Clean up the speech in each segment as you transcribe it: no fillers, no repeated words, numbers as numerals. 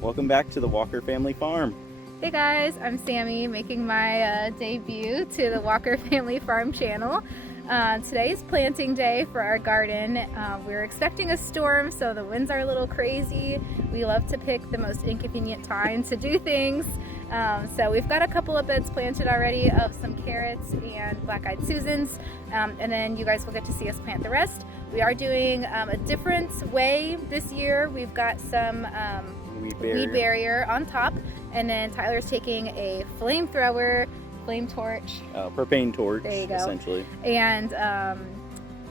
Welcome back to the Walker Family Farm. Hey guys, I'm Sammy making my debut to the Walker Family Farm channel. Today is planting day for our garden. We're expecting a storm, so the winds are a little crazy. We love to pick the most inconvenient time to do things. So we've got a couple of beds planted already of some carrots and black-eyed Susans, and then you guys will get to see us plant the rest. We are doing a different way this year. We've got some weed barrier on top, and then Tyler's taking a flamethrower, flame torch, propane torch, there you go, essentially. And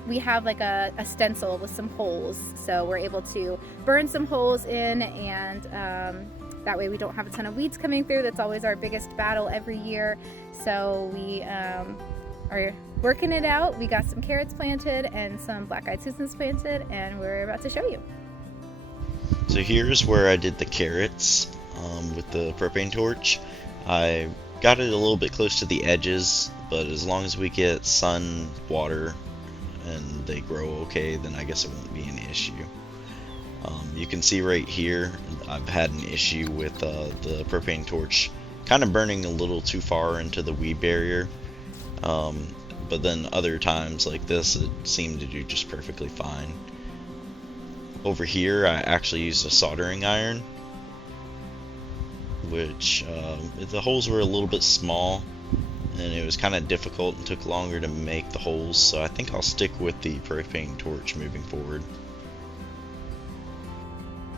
we have like a stencil with some holes, so we're able to burn some holes in, and that way we don't have a ton of weeds coming through. That's always our biggest battle every year. So we are working it out. We got some carrots planted and some black-eyed Susans planted, and we're about to show you. So here's where I did the carrots with the propane torch. I got it a little bit close to the edges, but as long as we get sun, water, and they grow okay, then I guess it won't be an issue. You can see right here, I've had an issue with the propane torch kind of burning a little too far into the weed barrier. But then other times like this, it seemed to do just perfectly fine. Over here, I actually used a soldering iron, which the holes were a little bit small, and it was kind of difficult and took longer to make the holes, so I think I'll stick with the propane torch moving forward.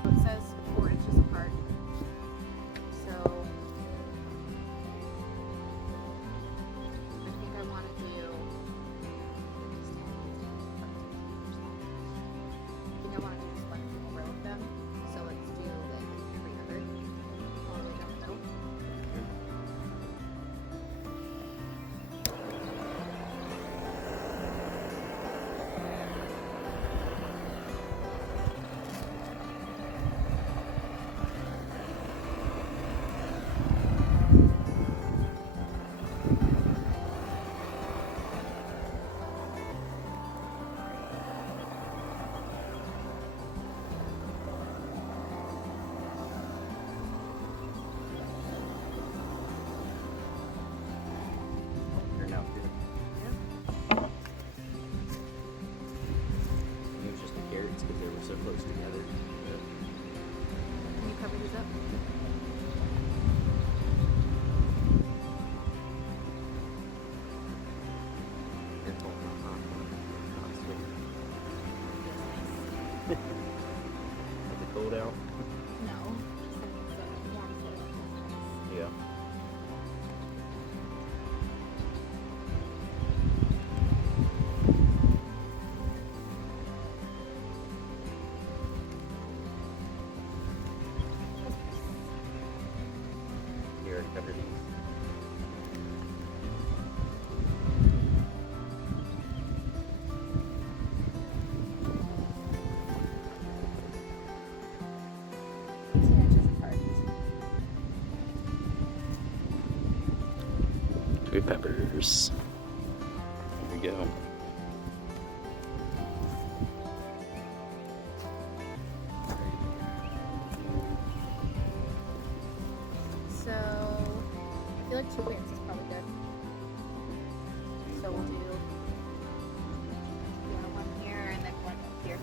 It says 4 inches apart, so I think I want to do, just one single row of them, so let's do like 300 all the way down the middle. Turned out good. It was just the carrots because they were so close together. Can you cover these up? Is it cold out? No. It's warm soil. Yeah. You already covered these. Sweet peppers. There we go. So I feel like 2 layers is probably good. So we'll do one here and then one up here.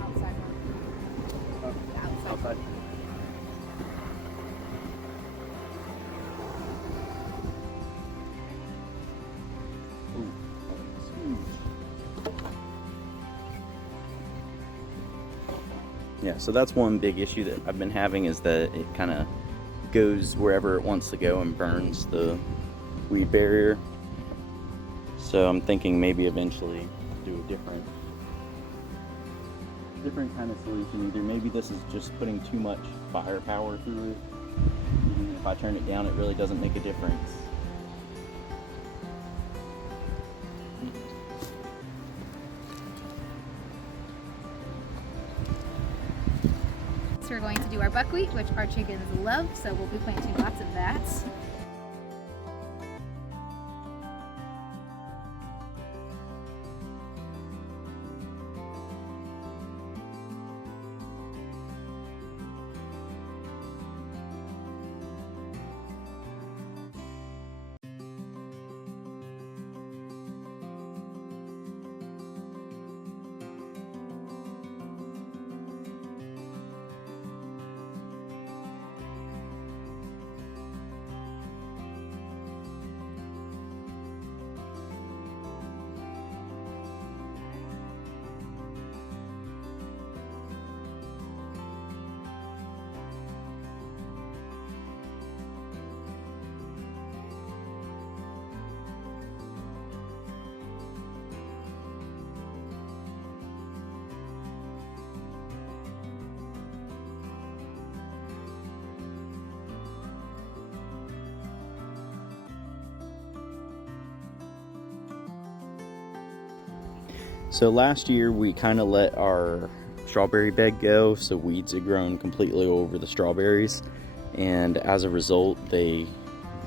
Outside one. The outside. Yeah, so that's one big issue that I've been having, is that it kind of goes wherever it wants to go and burns the weed barrier. So I'm thinking maybe eventually do a different kind of solution. Either maybe this is just putting too much firepower through it. Even if I turn it down, it really doesn't make a difference. So we're going to do our buckwheat, which our chickens love, so we'll be planting lots of that. So last year we kind of let our strawberry bed go, so weeds had grown completely over the strawberries, and as a result they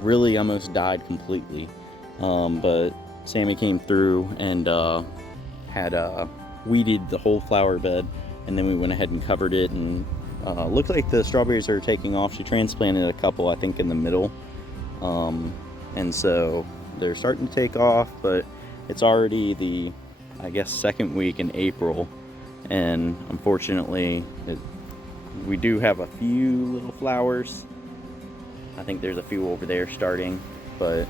really almost died completely. But Sammy came through and had weeded the whole flower bed, and then we went ahead and covered it, and looked like the strawberries are taking off. She transplanted a couple, I think, in the middle, and so they're starting to take off, but it's already the, I guess, second week in April, and unfortunately we do have a few little flowers. I think there's a few over there starting, but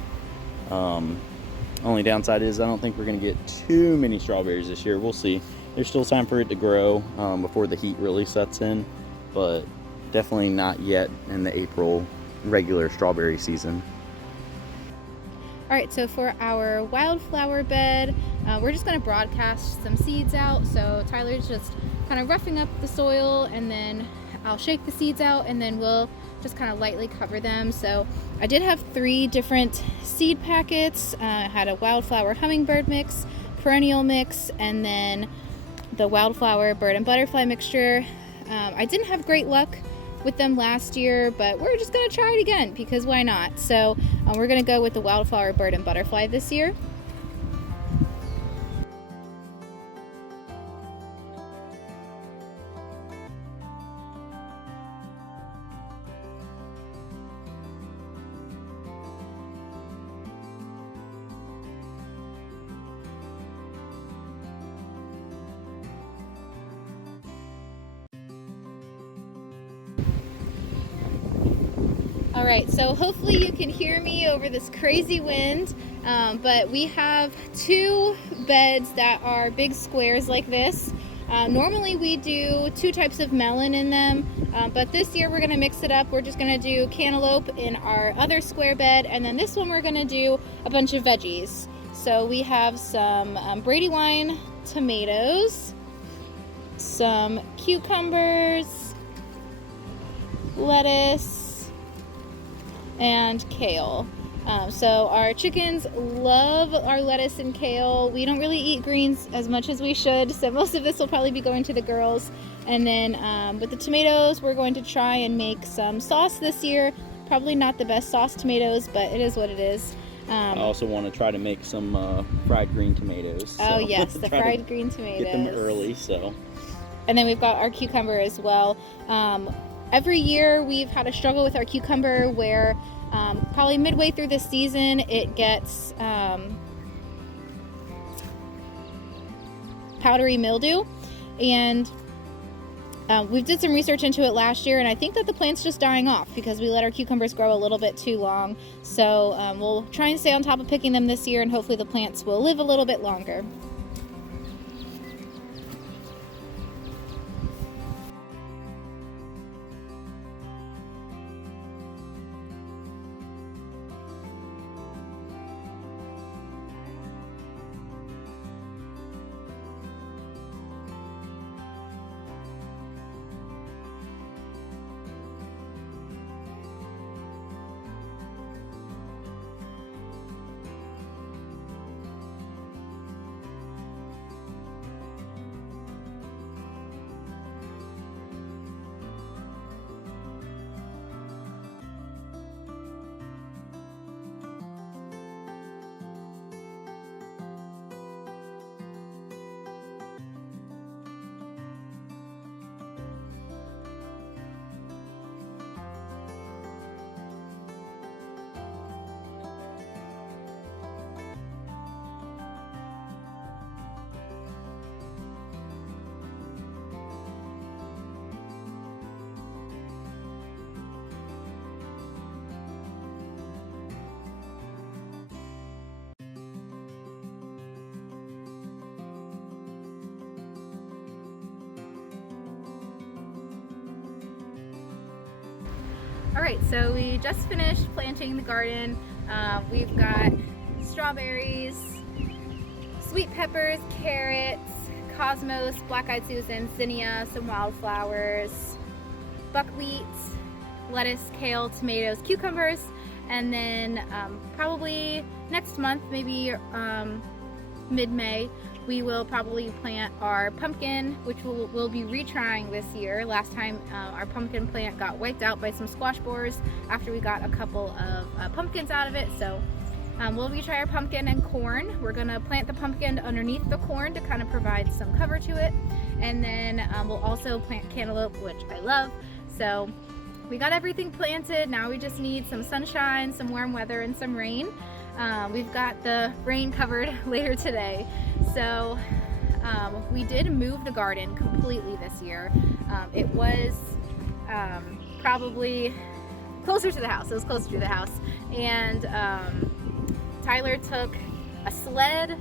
only downside is I don't think we're going to get too many strawberries this year. We'll see. There's still time for it to grow before the heat really sets in, but definitely not yet in the April regular strawberry season. All right, so for our wildflower bed, we're just going to broadcast some seeds out. So Tyler's just kind of roughing up the soil, and then I'll shake the seeds out, and then we'll just kind of lightly cover them. So I did have 3 different seed packets. I had a wildflower hummingbird mix, perennial mix, and then the wildflower bird and butterfly mixture. I didn't have great luck with them last year, but we're just gonna try it again because why not? So we're gonna go with the wildflower bird and butterfly this year. All right, so hopefully you can hear me over this crazy wind, but we have 2 beds that are big squares like this. Normally we do 2 types of melon in them, but this year we're going to mix it up. We're just going to do cantaloupe in our other square bed, and then this one we're going to do a bunch of veggies. So we have some Brandywine tomatoes, some cucumbers, lettuce, and kale. So our chickens love our lettuce and kale. We don't really eat greens as much as we should, so most of this will probably be going to the girls. And then with the tomatoes, we're going to try and make some sauce this year. Probably not the best sauce tomatoes, but it is what it is. I also want to try to make some fried green tomatoes. Oh yes, the fried green tomatoes. Get them early, so. And then we've got our cucumber as well. Every year we've had a struggle with our cucumber where probably midway through the season it gets powdery mildew, and we did some research into it last year, and I think that the plant's just dying off because we let our cucumbers grow a little bit too long. So we'll try and stay on top of picking them this year, and hopefully the plants will live a little bit longer. All right, so we just finished planting the garden. We've got strawberries, sweet peppers, carrots, cosmos, black-eyed Susan, zinnia, some wildflowers, buckwheat, lettuce, kale, tomatoes, cucumbers, and then probably next month, maybe mid-May, we will probably plant our pumpkin, which we'll be retrying this year. Last time our pumpkin plant got wiped out by some squash borers after we got a couple of pumpkins out of it. So we'll retry our pumpkin and corn. We're gonna plant the pumpkin underneath the corn to kind of provide some cover to it. And then we'll also plant cantaloupe, which I love. So we got everything planted. Now we just need some sunshine, some warm weather, and some rain. We've got the rain covered later today. So we did move the garden completely this year. It was probably closer to the house. It was closer to the house. And Tyler took a sled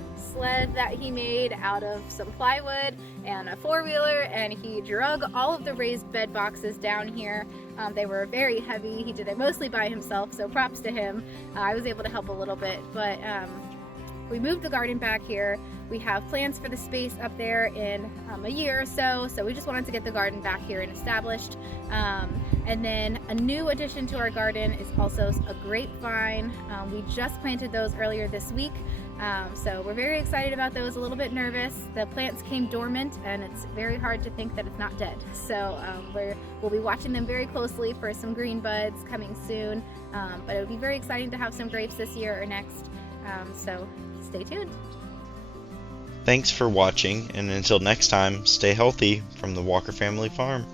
that he made out of some plywood and a four-wheeler, and he drug all of the raised bed boxes down here. They were very heavy. He did it mostly by himself, so props to him. I was able to help a little bit, but we moved the garden back here. We have plans for the space up there in a year or so, so we just wanted to get the garden back here and established. And then a new addition to our garden is also a grapevine. We just planted those earlier this week, so we're very excited about those, a little bit nervous. The plants came dormant, and it's very hard to think that it's not dead. So we'll be watching them very closely for some green buds coming soon, but it would be very exciting to have some grapes this year or next, so stay tuned. Thanks for watching, and until next time, stay healthy from the Walker Family Farm.